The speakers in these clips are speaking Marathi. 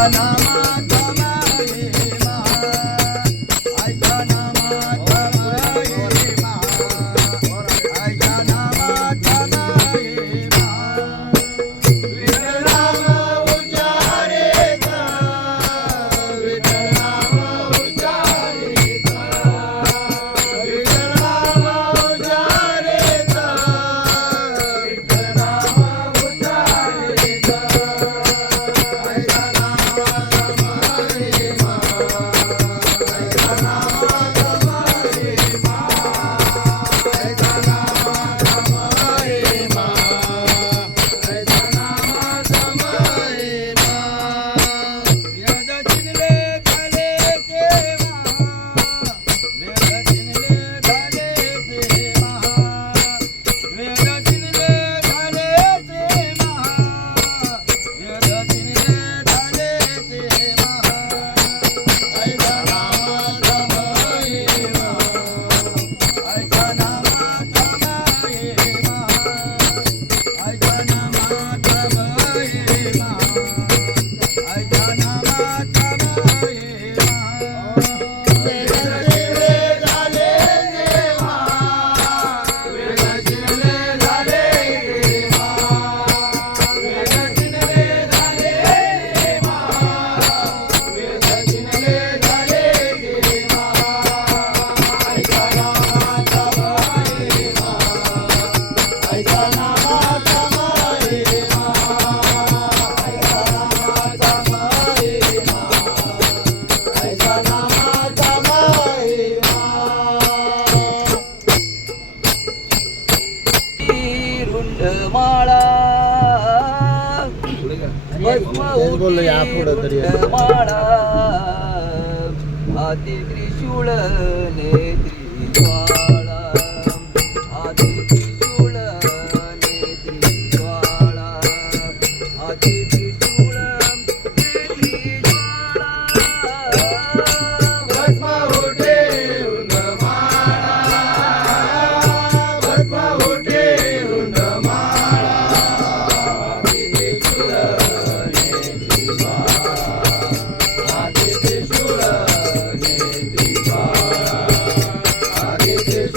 माळा माळा हाती त्रिशूळ नेत्री ज्वाळा हाती त्रिशूळ नेत्री ज्वाळा हाती त्रिशूळ नेत्री ज्वाळा भस्म उठे रुंदमाळा भस्म उठे रुंदमाळा हाती त्रिशूळ नेत्री ज्वाळा हाती त्रिशूळ नेत्री ज्वाळा हाती त्रिशूळ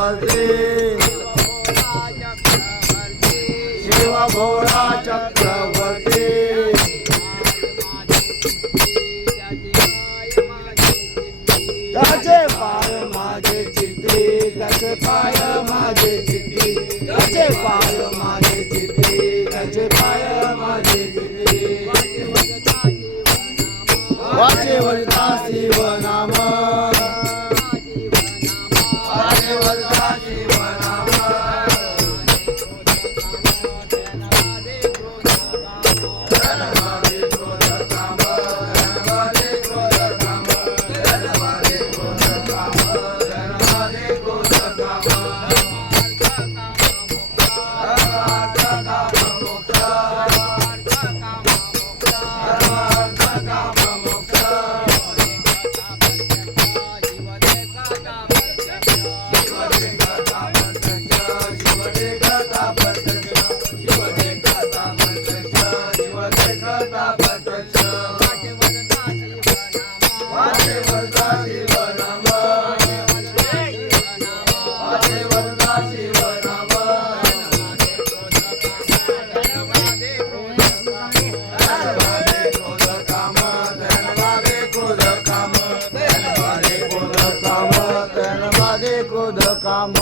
चक्रवर्ती शिव भोळा चक्रवर्ती त्याचे पाय माझे चित्ती त्याचे पाय माझे चित्ती त्याचे पाय माझे चित्ती त्याचे पाय माझे चित्ती वाचे वरता शिव नाम वाचे वरता शिव नाम काम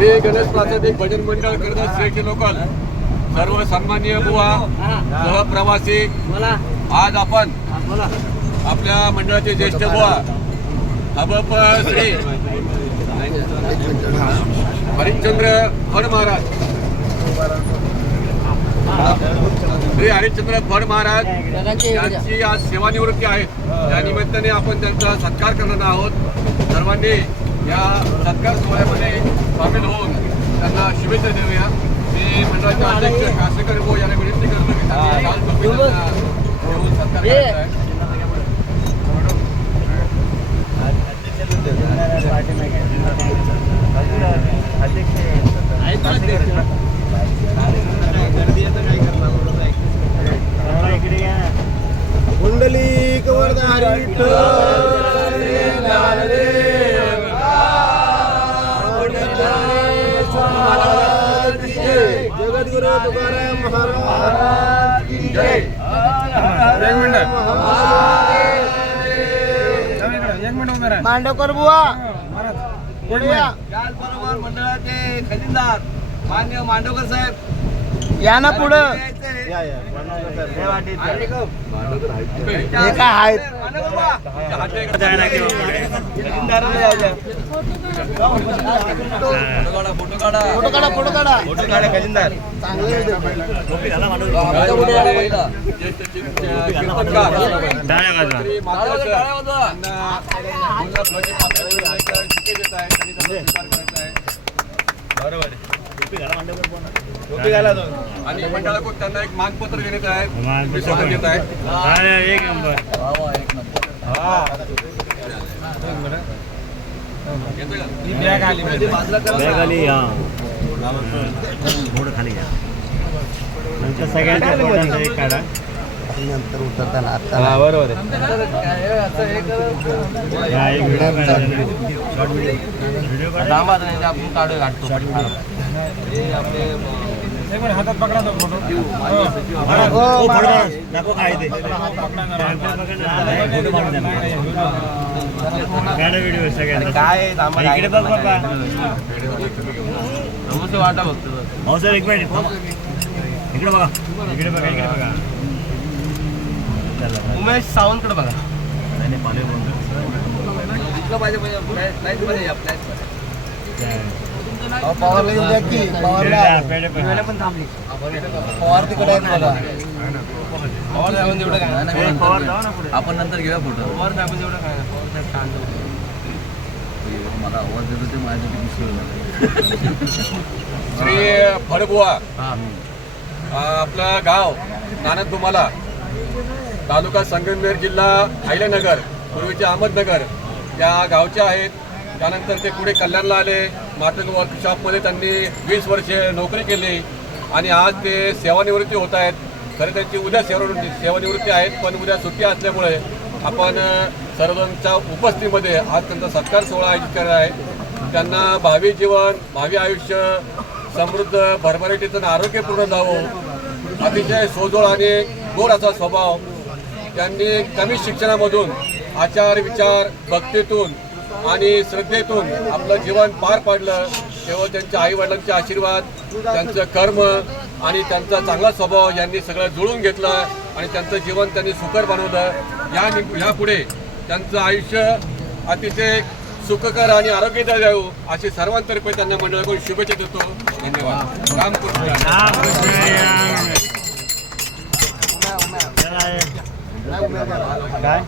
श्री गणेश प्रासादिक भजन मंडळ कर्जत श्रेष्ठ लोकल सर्व सन्माननीय बुवा सहप्रवासी, आज आपण आपल्या मंडळाचे ज्येष्ठ बुवा अबप श्री हरिश्चंद्र फड महाराज, श्री हरिश्चंद्र फड महाराज यांची आज सेवानिवृत्ती आहे. त्या निमित्ताने आपण त्यांचा सत्कार करणार आहोत. सर्वांनी या सत्कार सोहळ्यामध्ये सामील होऊन त्यांना शुभेच्छा देऊया. मी मंडळाचे अध्यक्ष कासेकर भाऊ यांना विनंती करतो की त्यांनी काल घेऊन सत्कार करायचा आहे. पुंडलिक वरदारी विठ्ठल ज्ञानदेव महाराज की जय. जगद्गुरु तुकाराम महाराज की जय. मांडवकर बुवा त्याचबरोबर मंडळाचे खजिनदार मान्य मांडवकर साहेब या ना पुढं. हे काय आहेत फोटो काढा खजिनदार चांगले आणि मंडळाकडून त्यांना एक मानपत्र देण्यात आहे देत आहे. एक नंबर. येतं का? बॅग आली हा थोडं खाली घ्या. नंतर सगळ्यांच्या फोटोंचा एक काढा. नंतर उतरताना आता बरोबर आहे. हा, एक व्हिडिओ काढा. शॉर्ट व्हिडिओ आपण काढू काढतो हातात पकडा तो फोटो. नको काय ते फोटो काढा व्हिडिओ सगळ्यांना. काय इकडे बघ बाबा. वाटा बघतो हो सर एक मिनिट इकडे बघा इकडे बघा इकडे बघा. उमेश सावंतकडे बघा पवारला येऊ द्या की पवारला पण थांबली पवार तिकडे आहेत बघा. पवार साहेबांचं एवढं काय आपण नंतर घेऊया फोटो. पवार साहेबांचं एवढं काय पवार साहेब शांत मला आवाज देतो ते माझ्यासाठी श्री फडबुवा आपलं गाव नानद तुम्हाला तालुका संगमनेर जिल्हा अहिल्यानगर पूर्वीचे अहमदनगर या गावचे आहेत. त्यानंतर ते पुढे कल्याणला आले. मातृ वर्कशॉपमध्ये त्यांनी 20 वर्षे नोकरी केली आणि आज ते सेवानिवृत्ती होत आहेत. खरं त्यांची उद्या सेवानिवृत्ती आहेत पण उद्या सुट्टी असल्यामुळे आपण सर्वांच्या उपस्थितीमध्ये आज त्यांचा सत्कार सोहळा आयोजित करणार आहे. त्यांना भावी जीवन भावी आयुष्य समृद्ध भरभराटीचं आणि आरोग्यपूर्ण जावं. अतिशय सोजवळ आणि गोड असा स्वभाव. त्यांनी कमी शिक्षणामधून आचार विचार भक्तीतून आणि श्रद्धेतून आपलं जीवन पार पाडलं. केवळ त्यांच्या आईवडिलांचे आशीर्वाद त्यांचं कर्म आणि त्यांचा चांगला स्वभाव यांनी सगळं जुळून घेतलं आणि त्यांचं जीवन त्यांनी सुखकर बनवलं. यापुढे त्यांचं आयुष्य अतिशय सुखकर आणि आरोग्यदायी जाऊ अशी सर्वांतर्फे त्यांना मंडळाकडून शुभेच्छा देतो. धन्यवाद. रामकृष्ण. काय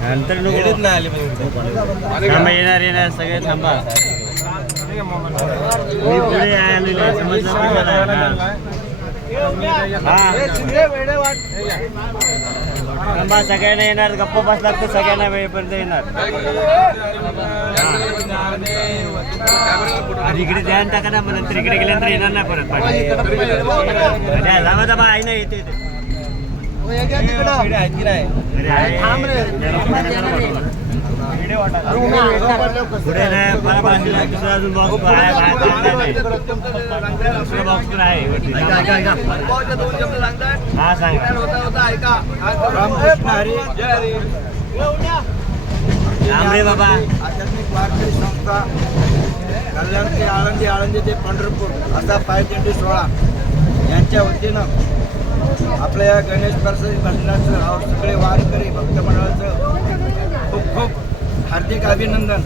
नंतर नाही आले थांबा येणार सगळे थांबा. मी पुढे आलेलो आहे, समजलं तुम्हाला? थांबा सगळ्यांना येणार. गप्पा बस लागतो सगळ्यांना वेळेपर्यंत येणार. इकडे ध्यान टाका ना. मग नंतर इकडे गेल्यानंतर येणार नाही परत पाठी. जावा जावा आहे ना येते पुढे नाही मला बाजूला दुसरा अजून बॉक्स आहे. बॉक्स पण आहे हा सांगा. रामकृष्ण हरी जय हरी. थांबरे बाबा. आध्यात्मिक वारकरी संस्था कल्याण ते आळंदी आळंदी ते पंढरपूर असा पायदिंडी सोहळा यांच्या वतीनं आपल्या या गणेश प्रसाद भजनाचं सगळे वारकरी भक्त मंडळाचं खूप खूप हार्दिक अभिनंदन.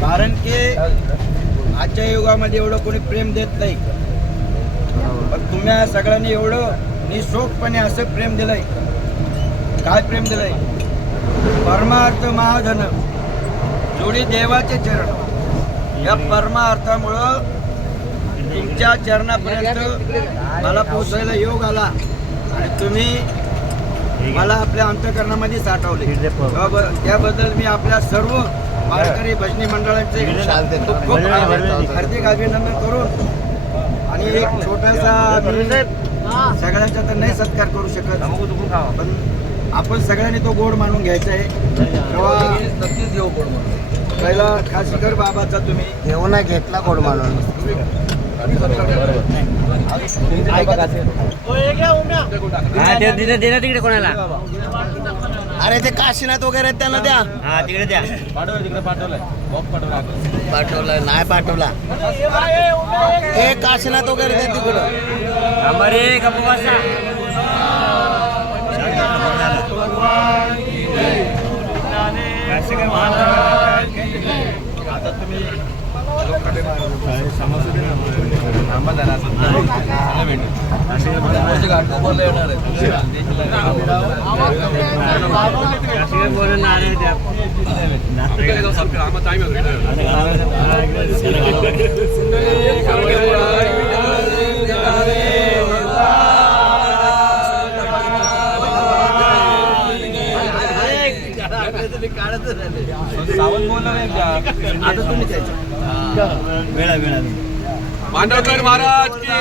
कारण की आजच्या युगामध्ये एवढं कोणी प्रेम देत नाही पण तुम्ही सगळ्यांनी एवढं निःशोकपणे असं प्रेम दिलंय. काय प्रेम दिलंय? परमार्थ महाधन जोडी देवाचे चरण. या परमार्थामुळं तुमच्या चरणापर्यंत मला पोहोचायला योग आला आणि तुम्ही मला आपल्या अंतःकरणामध्ये साठवले. त्याबद्दल मी आपल्या सर्व वारकरी भजनी मंडळांचे खूप खूप हार्दिक अभिनंदन करून आणि एक छोटासा सगळ्यांचा तर नाही सत्कार करू शकत, पण आपण सगळ्यांनी तो गोड मानून घ्यायचा आहे. तेव्हा नक्कीच येऊ पण म्हणून. पहिला खासकर बाबाचा तुम्ही घेऊ नाही घेतला गोड मानून. हा ते दिलं तिकडे कोणाला. अरे ते काशीनाथ वगैरे आहेत त्यांना द्या. हा तिकडे द्या. पाठवलाय नाही पाठवला. हे काशीनाथ वगैरे द्या तिकडं. थांबा रे गप्पा बसा. आता तुम्ही घाटकोपरला येणार आहे. बोलून आले त्या. आम्हाला टाइम सावंत बोलला नाही का? आता तुम्ही द्यायचं. वेळा वेळा मांडवकर महाराज की जय.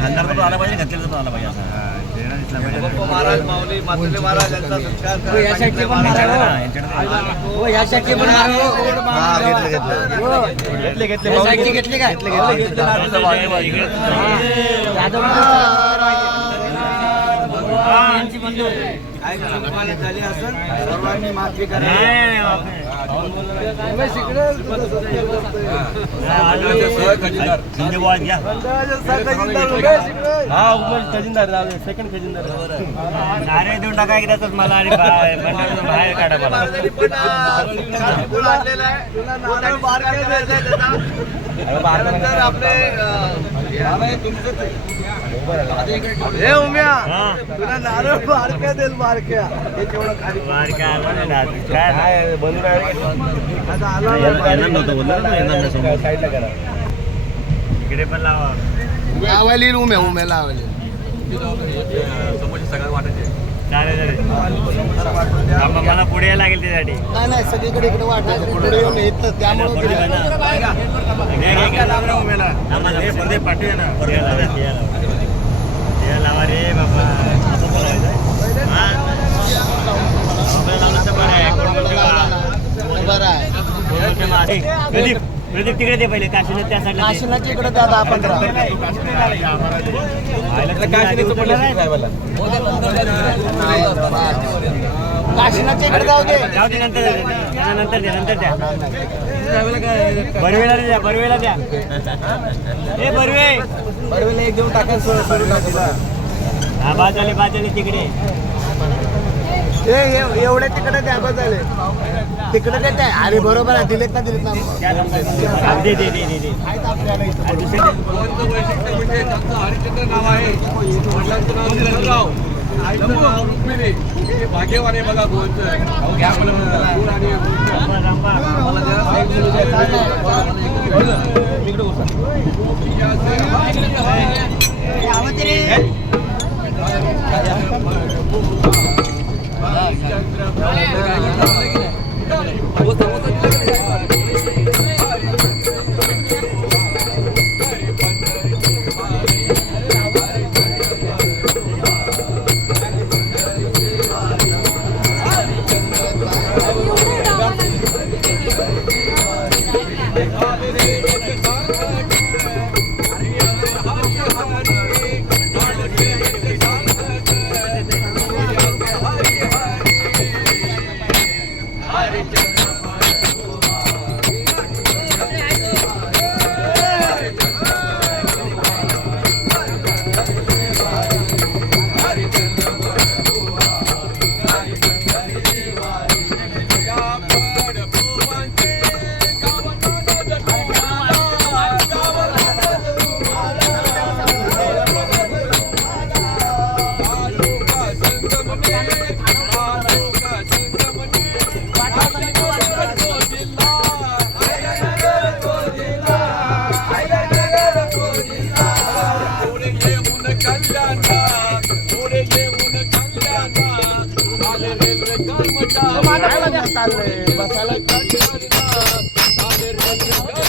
खानदार तर आला पाहिजे, घातलेला तर आला पाहिजे असा. महाराज माऊली म्हात्रे महाराज यांचा सत्कार करा. या साईडचे पण हो या साईडचे पण घेतले काय काय चुकपाने झाली असेल सर्वांनी माफी करा. नारे देऊन टाका एकदा तर मला आणि बाहेर काढा मला. त्यानंतर आपले हे उम्या तुला नारळ बारक्या देईल बारक्या. हे तेवढं खाली बारक्या आला नाही ना. काय नाही बनून आता आला येणार नव्हतं बोलला ना, येणार नाही समोर. साईडला करा. इकडे पण लावा. लावायला येईल उम्या उम्या लावायला. समोरचे सगळ्यांना वाटायचे. चालेल चालेल. थांबा, मला पुढे यायला लागेल त्यासाठी. नाही नाही सगळीकडे इकडे वाटायचं पुढे येऊन येतं त्यामुळे लावा रे बाबा. बरं आहे. प्रदीप प्रदीप तिकडे दे पहिले. काशीनाथ त्या साईडला दे. काशीनाथच्या इकडे द्या 10-15. काशीनाथच्या इकडे जाऊ दे. जाऊ दे नंतर द्या. नंतर द्या नंतर द्या. बरवेला द्या बरवेला द्या. ए बरवे बरोबर एक देऊन टाका सुरू तिला. हा बाजूले तिकडे. एवढे तिकडे द्या बस झाले. तिकडे देत आहे. अरे बरोबर आहे. दिलेत ना दिलेत ना. दे दे दे दे दे. आणि दुसरे दे. भुवनचं वैशिष्ट्य म्हणजे त्यांचं हरिश्चंद्र नाव आहे, वडिलांचं नाव निरंजनराव, आईचं नाव रुक्मिणी. हे भाग्यवान आहे बघा भुवनचं. घ्या म्हणून आणि बसायला जय